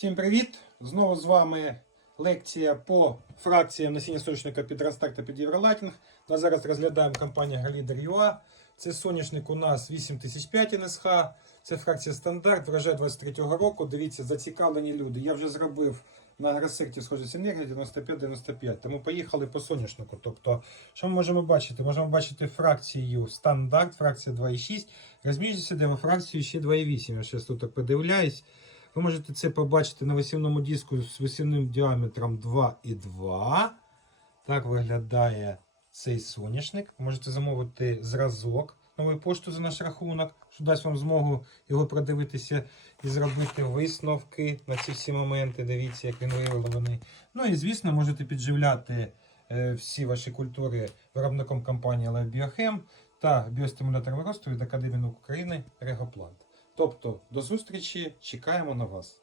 Всім привіт! Знову з вами лекція по фракціям насіння соняшника під Ростак та під Євролатінг. Ми зараз розглядаємо компанію Галідер ЮА. Це соняшник у нас 8005 НСХ. Це фракція стандарт, врожай 23-го року. Дивіться, зацікавлені люди. Я вже зробив на агросекті схожість енергії 95-95. Тому поїхали по соняшнику. Тобто, що ми можемо бачити? Можемо бачити фракцію стандарт, фракція 2,6. Розміжність ідемо фракцію ще 2,8. Я зараз тут подивляюсь. Ви можете це побачити на висівному диску з висівним діаметром 2,2. Так виглядає цей соняшник. Можете замовити зразок новою поштою за наш рахунок, що дасть вам змогу його продивитися і зробити висновки на ці всі моменти. Дивіться, як він виявлений. Ну і звісно, можете підживляти е, всі ваші культури виробником компанії Life Biochem та біостимулятором росту від Академії наук України Регоплант. Тобто, до зустрічі, чекаємо на вас.